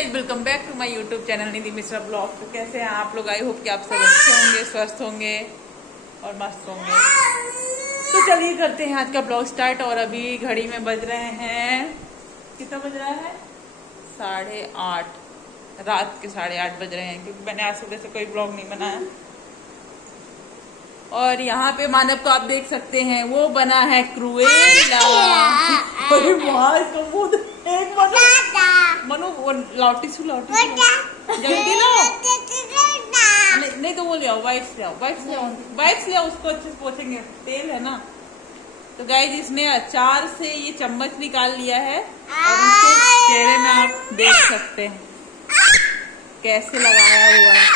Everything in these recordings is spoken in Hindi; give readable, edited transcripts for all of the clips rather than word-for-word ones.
Guys, welcome back to my YouTube channel Nidhi Mishra blog. तो कैसे हैं आप लोग? आई होप कि आप सब अच्छे होंगे, स्वस्थ होंगे और मस्त होंगे। तो चलिए करते हैं आज का ब्लॉग स्टार्ट। और अभी घड़ी में बज रहे हैं, कितना बज रहा है? 8:30, रात के 8:30 बज रहे हैं, क्योंकि मैंने आज सुबह से कोई ब्लॉग नहीं बनाया। और यहाँ पे मानव को आप देख सकते हैं, वो बना है क्रुएला। अरे वाह, इसका मुंह एक मनु वो लौटी जल्दी लो। नहीं तो वो ले आओ, वाइप्स ले आओ, वाइप्स ले आओ, उसको अच्छे से पोछेंगे, तेल है ना। तो गाइस, इसने अचार से ये चम्मच निकाल लिया है और उसके चेहरे में आप देख सकते हैं कैसे लगाया हुआ है।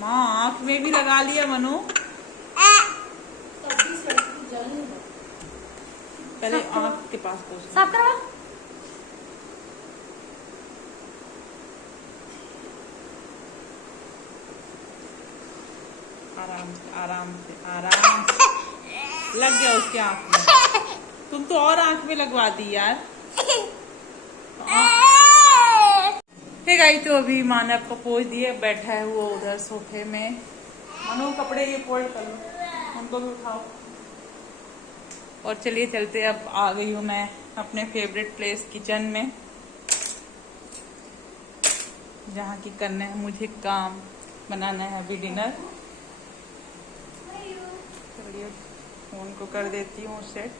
माँ आँख में भी लगा लिया मनु। पहले आँख के पास पोछ साफ करवा। आराम से आराम से आराम से लग गया उसके आँख में। तुम तो और आँख में लगवा दी यार। हे गाइस, तो अभी मानव को पोछ दिए, बैठा है वो उधर सोफे में। मनु कपड़े ये फोल्ड कर लो, उनको भी उठाओ। और चलिए चलते, अब आ गई हूँ मैं अपने फेवरेट प्लेस किचन में, जहाँ की करना है मुझे काम, बनाना है अभी डिनर। चलिए फोन को कर देती हूँ सेट।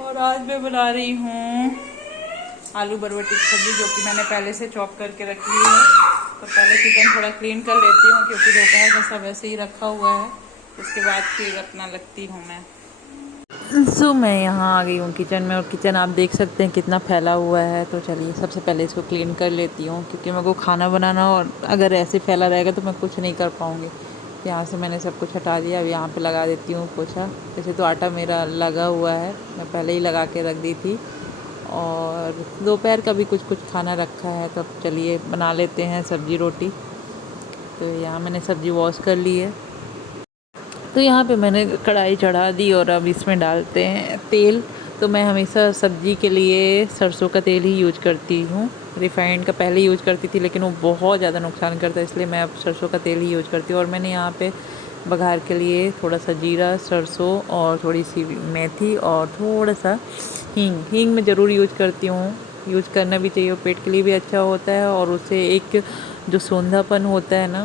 और आज मैं बना रही हूँ आलू बरबटी की सब्जी, जो कि मैंने पहले से चॉप करके रखी हुई है। तो पहले चिकन थोड़ा क्लीन कर लेती हूँ, क्योंकि दोपहर का सब ऐसे ही रखा हुआ है। उसके बाद फिर अपना लगती हूँ मैं। मैं यहाँ आ गई हूँ किचन में, और किचन आप देख सकते हैं कितना फैला हुआ है। तो चलिए सबसे पहले इसको क्लीन कर लेती हूँ, क्योंकि मेरे को खाना बनाना, और अगर ऐसे फैला रहेगा तो मैं कुछ नहीं कर पाऊँगी। यहाँ से मैंने सब कुछ हटा दिया। अब यहाँ पे लगा देती हूँ पोछा। वैसे तो आटा मेरा लगा हुआ है, मैं पहले ही लगा के रख दी थी। और दोपहर का भी कुछ कुछ खाना रखा है, तो अब चलिए बना लेते हैं सब्जी रोटी। तो यहाँ मैंने सब्जी वॉश कर ली है। तो यहाँ पे मैंने कढ़ाई चढ़ा दी, और अब इसमें डालते हैं तेल। तो मैं हमेशा सब्ज़ी के लिए सरसों का तेल ही यूज करती हूँ। रिफाइंड का पहले यूज करती थी, लेकिन वो बहुत ज़्यादा नुकसान करता है, इसलिए मैं अब सरसों का तेल ही यूज करती हूँ। और मैंने यहाँ पे बघार के लिए थोड़ा सा जीरा, सरसों और थोड़ी सी मेथी और थोड़ा सा हींग मैं ज़रूर यूज करती हूँ। यूज करना भी चाहिए, पेट के लिए भी अच्छा होता है, और उससे एक जो सौंधापन होता है ना,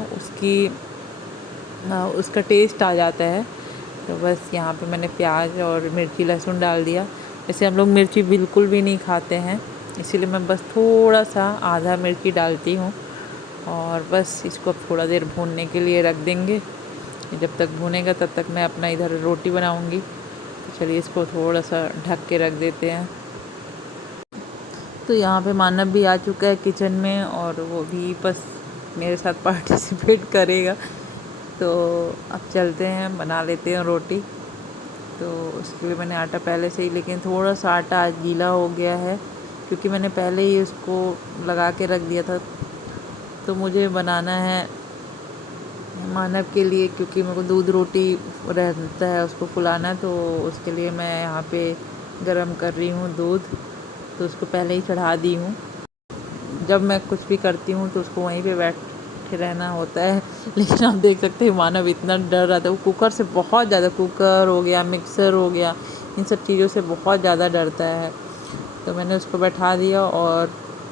उसका टेस्ट आ जाता है। तो बस यहाँ पे मैंने प्याज और मिर्ची लहसुन डाल दिया। वैसे हम लोग मिर्ची बिल्कुल भी नहीं खाते हैं, इसीलिए मैं बस थोड़ा सा आधा मिर्ची डालती हूँ। और बस इसको अब थोड़ा देर भूनने के लिए रख देंगे। जब तक भूनेगा तब तक मैं अपना इधर रोटी बनाऊँगी। तो चलिए इसको थोड़ा सा ढक के रख देते हैं। तो यहाँ पे मानव भी आ चुका है किचन में, और वो भी बस मेरे साथ पार्टिसिपेट करेगा। तो अब चलते हैं, बना लेते हैं रोटी। तो उसके लिए मैंने आटा पहले से ही, लेकिन थोड़ा सा आटा आज गीला हो गया है, क्योंकि मैंने पहले ही उसको लगा के रख दिया था। तो मुझे बनाना है मानव के लिए, क्योंकि मेरे को दूध रोटी रहता है उसको फुलाना। तो उसके लिए मैं यहाँ पे गरम कर रही हूँ दूध। तो उसको पहले ही चढ़ा दी हूँ। जब मैं कुछ भी करती हूँ तो उसको वहीं पे बैठे रहना होता है। लेकिन आप देख सकते हैं मानव इतना डर रहा था, वो कुकर से बहुत ज़्यादा, कुकर हो गया, मिक्सर हो गया, इन सब चीज़ों से बहुत ज़्यादा डरता है। तो मैंने उसको बैठा दिया, और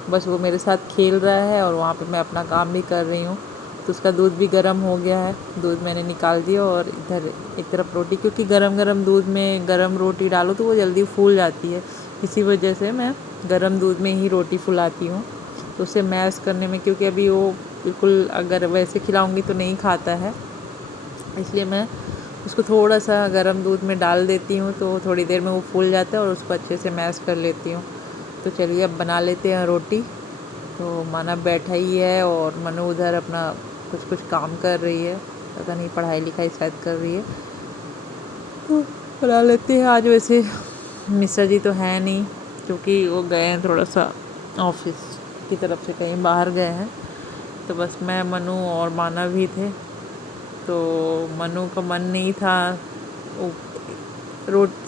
बस वो मेरे साथ खेल रहा है, और वहाँ पे मैं अपना काम भी कर रही हूँ। तो उसका दूध भी गर्म हो गया है, दूध मैंने निकाल दिया। और इधर एक तरफ रोटी, क्योंकि गरम गरम दूध में गरम रोटी डालो तो वो जल्दी फूल जाती है, इसी वजह से मैं गरम दूध में ही रोटी फुलाती हूँ। तो उसे मैश करने में, क्योंकि अभी वो बिल्कुल अगर वैसे खिलाऊंगी तो नहीं खाता है, इसलिए मैं उसको थोड़ा सा गरम दूध में डाल देती हूँ। तो थोड़ी देर में वो फूल जाता है, और उसको अच्छे से मैश कर लेती हूँ। तो चलिए अब बना लेते हैं रोटी। तो मानव बैठा ही है, और मनु उधर अपना कुछ काम कर रही है, पता नहीं पढ़ाई लिखाई शायद कर रही है। तो बना लेते हैं। आज वैसे मिश्रा जी तो है नहीं, क्योंकि वो गए हैं थोड़ा सा ऑफिस की तरफ से, कहीं बाहर गए हैं। तो बस मैं, मनु और मानव ही थे। तो मनु का मन नहीं था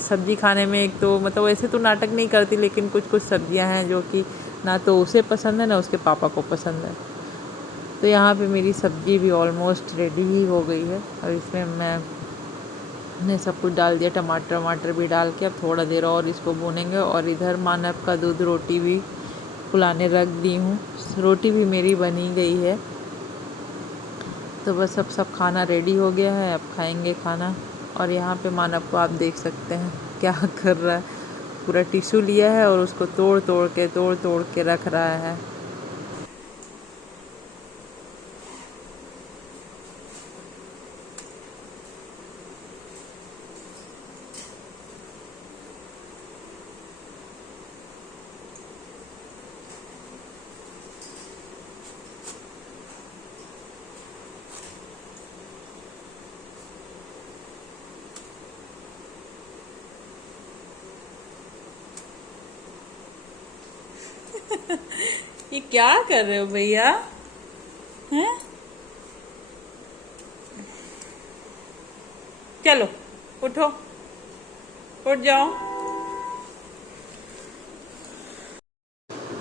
सब्ज़ी खाने में। एक तो मतलब वैसे तो नाटक नहीं करती, लेकिन कुछ कुछ सब्जियां हैं जो कि ना तो उसे पसंद है ना उसके पापा को पसंद है। तो यहाँ पे मेरी सब्ज़ी भी ऑलमोस्ट रेडी ही हो गई है और इसमें मैंने सब कुछ डाल दिया, टमाटर वमाटर भी डाल के। अब थोड़ा देर और इसको भूनेंगे। और इधर मानव का दूध रोटी भी फुलाने रख दी हूँ। रोटी भी मेरी बनी गई है। तो बस अब सब खाना रेडी हो गया है, अब खाएंगे खाना। और यहाँ पे मानव को आप देख सकते हैं क्या कर रहा है। पूरा टिश्यू लिया है और उसको तोड़ तोड़ के रख रहा है। ये क्या कर रहे हो भैया? हैं? चलो उठो, उठ जाओ।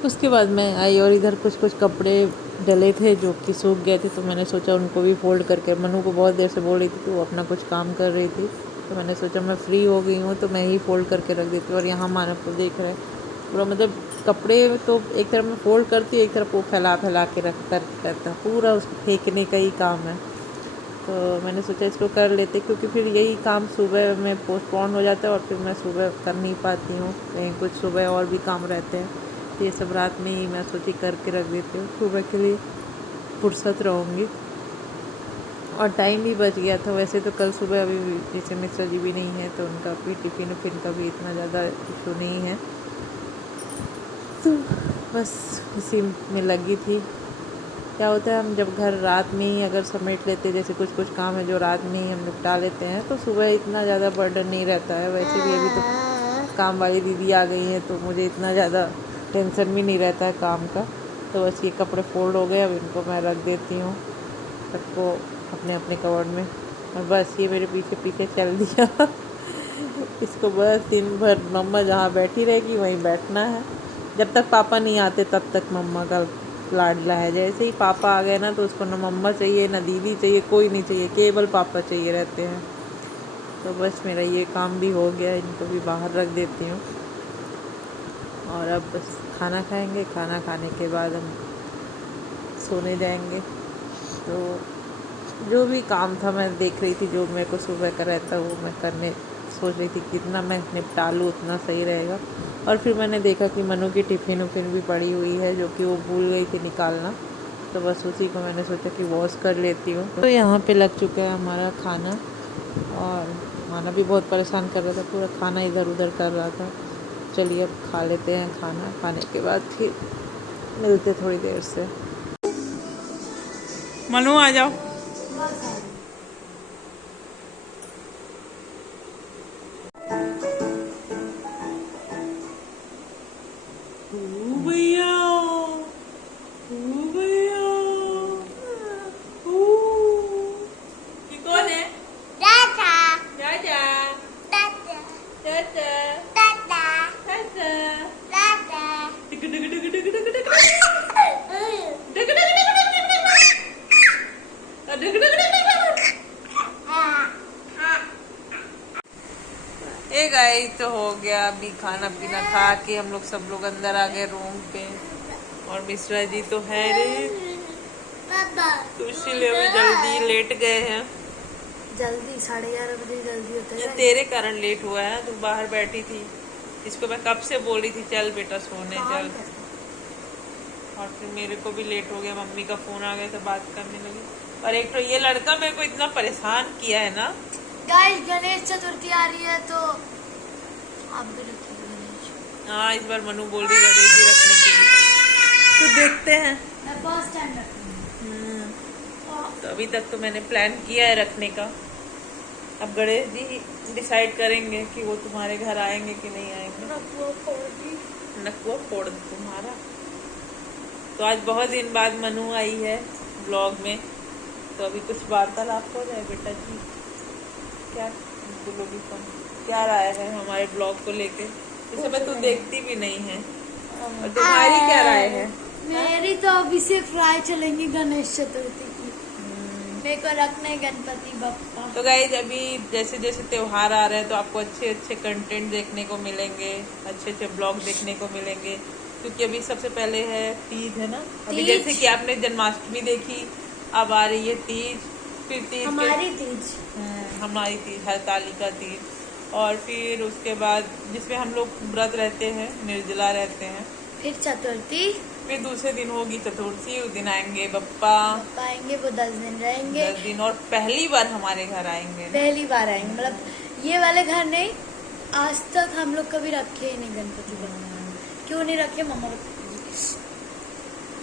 उसके बाद मैं आई और इधर कुछ कुछ कपड़े डले थे जो कि सूख गए थे, तो मैंने सोचा उनको भी फोल्ड करके, मनु को बहुत देर से बोल रही थी तो वो अपना कुछ काम कर रही थी, तो मैंने सोचा मैं फ्री हो गई हूँ तो मैं ही फोल्ड करके रख देती हूँ। और यहाँ मानव को देख रहे पूरा, मतलब कपड़े तो एक तरफ मैं फोल्ड करती हूँ, एक तरफ वो फैला के रखता रहता है, पूरा उसको फेंकने का ही काम है। तो मैंने सोचा इसको कर लेते, क्योंकि फिर यही काम सुबह में पोस्टपोन हो जाता है और फिर मैं सुबह कर नहीं पाती हूँ, कहीं कुछ सुबह और भी काम रहते हैं, तो ये सब रात में ही मैं सोची करके रख देती हूँ, सुबह के लिए फुर्सत रहूँगी। और टाइम भी बच गया था। वैसे तो कल सुबह अभी जैसे मिश्रा जी भी नहीं है तो उनका भी टिफ़िन उफिन का भी इतना ज़्यादा इशू नहीं है, तो बस इसी में लगी थी। क्या होता है, हम जब घर रात में ही अगर समेट लेते हैं, जैसे कुछ कुछ काम है जो रात में ही हम निपटा लेते हैं, तो सुबह इतना ज़्यादा बर्डन नहीं रहता है। वैसे भी अभी तो काम वाली दीदी आ गई हैं तो मुझे इतना ज़्यादा टेंशन भी नहीं रहता है काम का। तो बस ये कपड़े फोल्ड हो गए, अब इनको मैं रख देती हूँ सबको अपने अपने कवर्ड में। और बस ये मेरे पीछे पीछे चल दिया इसको बस दिन भर मम्मा जहाँ बैठी रहेगी वहीं बैठना है। जब तक पापा नहीं आते तब तक मम्मा का लाडला है। जैसे ही पापा आ गए ना तो उसको ना मम्मा चाहिए ना दीदी चाहिए, कोई नहीं चाहिए, केवल पापा चाहिए रहते हैं। तो बस मेरा ये काम भी हो गया, इनको भी बाहर रख देती हूँ। और अब बस खाना खाएंगे, खाना खाने के बाद हम सोने जाएंगे। तो जो भी काम था मैं देख रही थी, जो मेरे को सुबह का रहता वो मैं करने सोच रही थी, कितना मैं निपटा लूँ उतना सही रहेगा। और फिर मैंने देखा कि मनु की टिफ़िन उफिन भी पड़ी हुई है जो कि वो भूल गई थी निकालना, तो बस उसी को मैंने सोचा कि वॉश कर लेती हूँ। तो यहाँ पे लग चुका है हमारा खाना और माना भी बहुत परेशान कर रहा था, पूरा खाना इधर उधर कर रहा था। चलिए अब खा लेते हैं खाना, खाने के बाद फिर मिलते थोड़ी देर से। मनु आ जाओ। गाइस तो हो गया, अभी खाना पीना खा के हम लोग सब लोग अंदर आ गए रूम पे। और मिश्रा जी तो है रे, तो इसीलिए अभी जल्दी लेट गए हैं। जल्दी 11:30 बजे जल्दी होता है। तेरे कारण लेट हुआ है, तू बाहर बैठी थी, इसको मैं कब से बोली थी चल बेटा सोने चल। और फिर मेरे को भी लेट हो गया, मम्मी का फोन आ गया तो बात करने लगी। और एक तो ये लड़का मेरे को इतना परेशान किया है ना। गाइस गणेश चतुर्थी आ रही है तो आप भी रखिए गणेश। हाँ इस बार मनु बोल रही गणेश जी रखने के लिए, तो देखते हैं। मैं फर्स्ट टाइम रखूंगी। तो अभी तक तो मैंने प्लान किया है रखने का, अब गणेश जी डिसाइड करेंगे कि वो तुम्हारे घर आएंगे कि नहीं आएंगे। नकुआ फोड़ तुम्हारा। तो आज बहुत दिन बाद मनु आई है ब्लॉग में, तो अभी कुछ वार्तालाप हो जाए। बेटा जी क्या बोलोगी तुम, क्या राय है हमारे ब्लॉग को लेके? इस समय तू देखती भी नहीं है। और तुम्हारी क्या राय है? मेरी तो अभी से फ्राई चलेंगी गणेश चतुर्थी की। मेरे को रखने गणपति बप्पा। तो गाइज अभी जैसे जैसे त्योहार आ रहे हैं तो आपको अच्छे अच्छे कंटेंट देखने को मिलेंगे, अच्छे अच्छे ब्लॉग देखने को मिलेंगे, क्योंकि अभी सबसे पहले है तीज, है ना। अभी जैसे कि आपने जन्माष्टमी देखी, अब आ रही है तीज, फिर तीज हमारी तीज, हमारी तीज, हरतालिका तीज, और फिर उसके बाद जिसमें हम लोग व्रत रहते हैं, निर्जला रहते हैं, फिर चतुर्थी, फिर दूसरे दिन होगी चतुर्थी, उस दिन आएंगे बप्पा आएंगे, वो 10 दिन रहेंगे। 10 दिन, और पहली बार हमारे घर आएंगे, पहली बार आएंगे, मतलब ये वाले घर नहीं, आज तक हम लोग कभी रखे ही नहीं गणपति बप्पा। क्यों नहीं रखे मम्मा?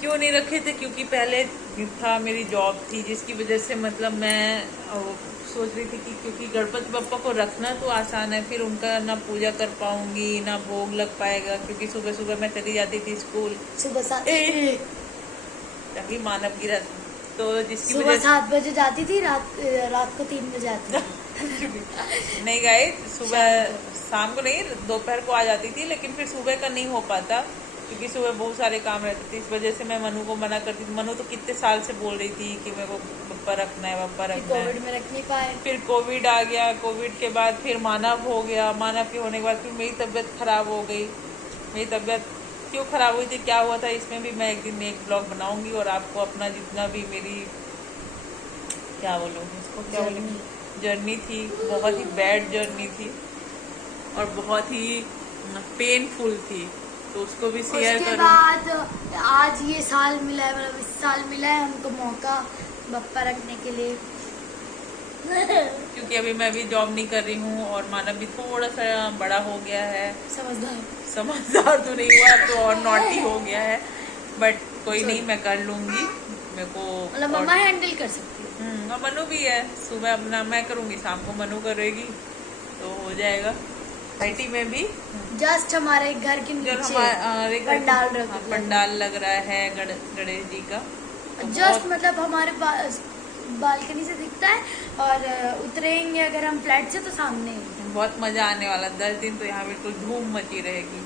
क्यों नहीं रखे थे? क्योंकि पहले था, मेरी जॉब थी, जिसकी वजह से मतलब मैं सोच रही थी कि क्योंकि गणपति बप्पा को रखना तो आसान है, फिर उनका ना पूजा कर पाऊंगी ना भोग लग पाएगा, क्योंकि सुबह सुबह मैं चली जाती थी स्कूल, सुबह 7 तभी मानव गिरा, तो जिसकी सुबह वजह 7 बजे जाती थी, रात को 3 बजे आती थी। नहीं गए, सुबह शाम को नहीं, दोपहर को आ जाती थी, लेकिन फिर सुबह का नहीं हो पाता, क्योंकि सुबह बहुत सारे काम रहते थे। इस वजह से मैं मनु को मना करती थी। मनु तो कितने साल से बोल रही थी कि मेरे को बप्पा रखना है, बप्पा रखना है। कोविड में रख नहीं पाए, फिर कोविड आ गया, कोविड के बाद फिर मानव हो गया, मानव के होने के बाद फिर मेरी तबीयत खराब हो गई। मेरी तबीयत क्यों खराब हुई थी, क्या हुआ था, इसमें भी मैं एक दिन एक ब्लॉग बनाऊंगी, और आपको अपना जितना भी मेरी क्या बोलूँ इसको, क्या बोलूँ, जर्नी थी, बहुत ही बैड जर्नी थी और बहुत ही पेनफुल थी, तो उसको भी शेयर उसके करूँ। बाद आज ये साल मिला है, मतलब इस साल मिला है हमको मौका बप्पा रखने के लिए। क्योंकि अभी मैं भी जॉब नहीं कर रही हूँ, और मानव भी थोड़ा सा बड़ा हो गया है, समझदार तो नहीं हुआ तो, और नॉटी हो गया है, बट कोई नहीं, मैं कर लूंगी, मेरे को मतलब मम्मा हैंडल कर सकती है। और मनु भी है, सुबह अपना मैं करूँगी, शाम को मनु करेगी, तो हो जाएगा। आईटी में भी जस्ट हमारे घर के नीचे पंडाल लग रहा है गणेश जी का, तो जस्ट मतलब हमारे बालकनी से दिखता है, और उतरेंगे अगर हम फ्लैट से तो सामने बहुत मजा आने वाला। 10 दिन तो यहाँ बिल्कुल धूम मची रहेगी।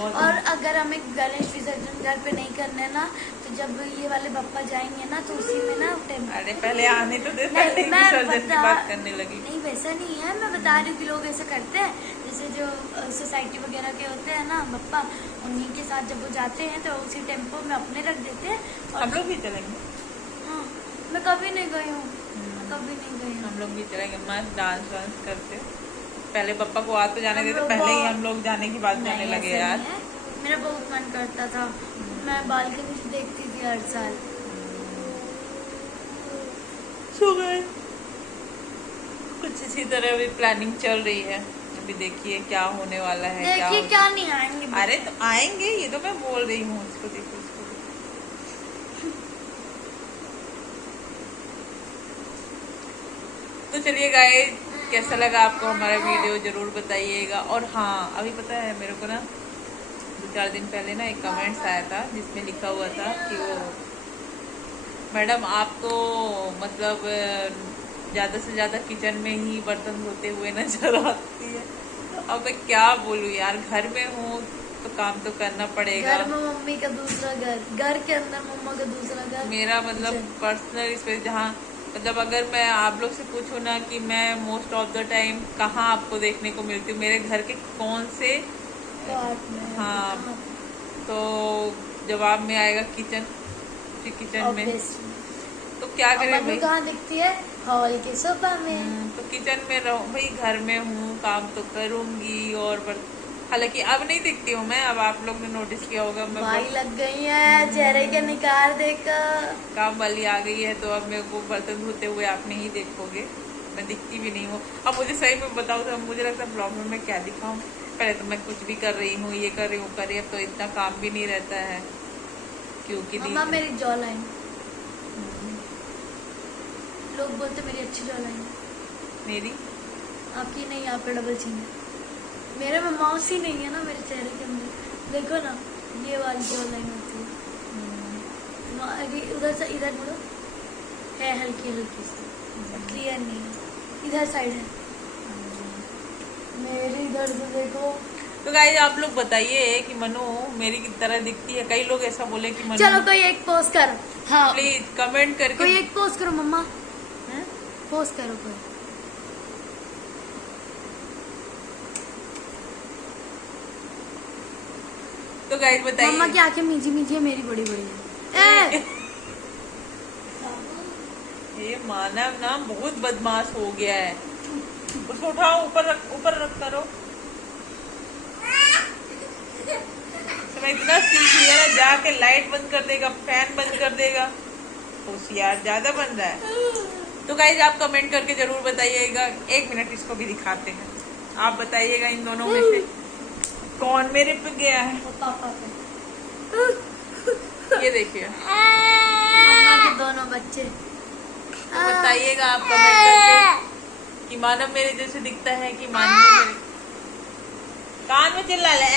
और अगर हमें गणेश विसर्जन घर पे नहीं करना है ना, तो जब ये वाले बप्पा जाएंगे ना, तो उसी में ना अरे पहले आने तो दे, पहले विसर्जन की बात करने लगी। नहीं वैसा नहीं है, मैं बता रही हूँ कि लोग ऐसा करते हैं, जैसे जो सोसाइटी वगैरह के होते हैं ना बप्पा, उन्हीं के साथ जब वो जाते हैं तो उसी टेम्पो में अपने रख देते हैं। और हम लोग भी चलेंगे। हाँ, मैं कभी नहीं गई हूँ, कभी नहीं गई हूँ। हम लोग भी चलेंगे, मस्त डांस वांस करते। पहले पप्पा को आ तो जाने देते, पहले ही हम लोग जाने की बात करने लगे यार। मेरा बहुत मन करता था, मैं बालकनी से देखती थी हर साल। सो गए। कुछ इसी तरह भी प्लानिंग चल रही है, अभी देखिए क्या होने वाला है। देखिए क्या नहीं आएंगे। अरे तो आएंगे, ये तो मैं बोल रही हूँ। इसको देखो, इसको देखो। तो चलिए गाइस, कैसा लगा आपको हमारा वीडियो जरूर बताइएगा। और हाँ, अभी पता है मेरे को ना 2-4 दिन पहले ना एक कमेंट्स आया था, जिसमें लिखा हुआ था कि वो मैडम आपको मतलब ज़्यादा से ज़्यादा किचन में ही बर्तन धोते हुए नजर आती है। अब मैं क्या बोलूँ यार, घर में हूँ तो काम तो करना पड़ेगा। घर में मम्मी का दूसरा घर, घर के अंदर मम्मा का दूसरा घर, मेरा मतलब पर्सनल स्पेस, जहाँ मतलब अगर मैं आप लोग से पूछूं ना कि मैं मोस्ट ऑफ द टाइम कहाँ आपको देखने को मिलती हूँ, मेरे घर के कौन से पार्ट में, हाँ, तो जवाब में आएगा किचन। किचन में तो क्या करें भाई, कहाँ दिखती है? हॉल के सोफा में। तो किचन में रहूं भाई, घर में हूँ, काम तो करूंगी। और हालांकि अब नहीं दिखती हूँ मैं, अब आप लोग ने नोटिस किया होगा मैं भाई लग गई है चेहरे के निखार देखकर, काम वाली आ गई है, तो अब मेरे को बर्तन धोते हुए आप नहीं देखोगे, मैं दिखती भी नहीं हूँ। अब मुझे सही में बताओ तो मुझे लगता है ब्लॉग में मैं क्या दिखाऊं। पहले तो मैं कुछ भी कर रही हूँ, ये कर रही हूँ, कर रही, अब तो इतना काम भी नहीं रहता है, क्योंकि मेरी जॉ लाइन, लोग बोलते मेरी अच्छी जॉ लाइन है। मेरी आपकी नहीं, आप पे डबल चिन है। मेरे में माउस ही नहीं है ना मेरे चेहरे के अंदर, देखो ना ये वाली जॉ लाइन होती है। उधर से इधर मुड़ो, है हल्की हल्की सी, क्लियर नहीं है। इधर साइड है मेरी, इधर से देखो तो गाइस आप लोग बताइए कि मनु मेरी की तरह दिखती है। कई लोग ऐसा बोले कि मनु, चलो कोई एक पोस्ट करो। हाँ प्लीज कमेंट करके कोई एक पोस्ट करो मम्मा, हम्म? पोस्ट करो कोई। तो गाइस बताइए। मम्मा की आंखें मीठी मीठी है, मेरी बड़ी बड़ी है। ये मानव ना बहुत बदमाश हो गया है। उसको उठाओ, ऊपर रख करो। तो मैं इतना सीख लिया ना, जाके लाइट बंद कर देगा, फैन बंद कर देगा। होशियार ज्यादा बन रहा है। तो गाइज आप कमेंट करके जरूर बताइएगा। 1 मिनट इसको भी दिखाते हैं। आप बताइएगा इन दोनों में से कौन मेरे पे गया है। पापा पे। ये देखिए, मम्मा के दोनों बच्चे। तो बताइएगा आप कमेंट करके कि मानव मेरे जैसे दिखता है कि मानवी मेरे। कान में चिल्ला ले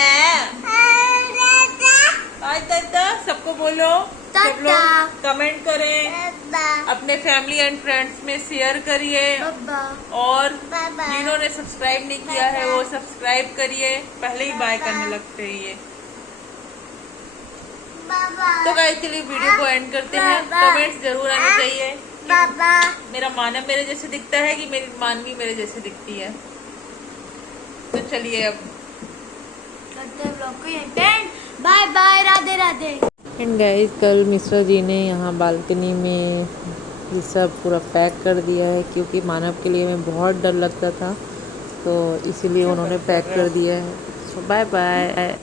सबको बोलो। सब लोग कमेंट करें, अपने फैमिली एंड फ्रेंड्स में शेयर करिए, और जिन्होंने सब्सक्राइब नहीं किया है वो सब्सक्राइब करिए। पहले ही बाय करने लगते हैं ये। तो गाइस चलिए वीडियो को एंड करते हैं। कमेंट्स जरूर आने चाहिए कि मेरा मानव मेरे जैसे दिखता है कि मेरी मानवी मेरे जैसे दिखती है। तो चलिए अब करते हैं ब्लॉग को यहीं पे। Bye bye, Radhe Radhe. And guys कल मिश्रा जी ने यहाँ बालकनी में ये सब पूरा पैक कर दिया है, क्योंकि मानव के लिए हमें बहुत डर लगता था, तो इसीलिए उन्होंने पैक कर दिया है। सो बाय बाय।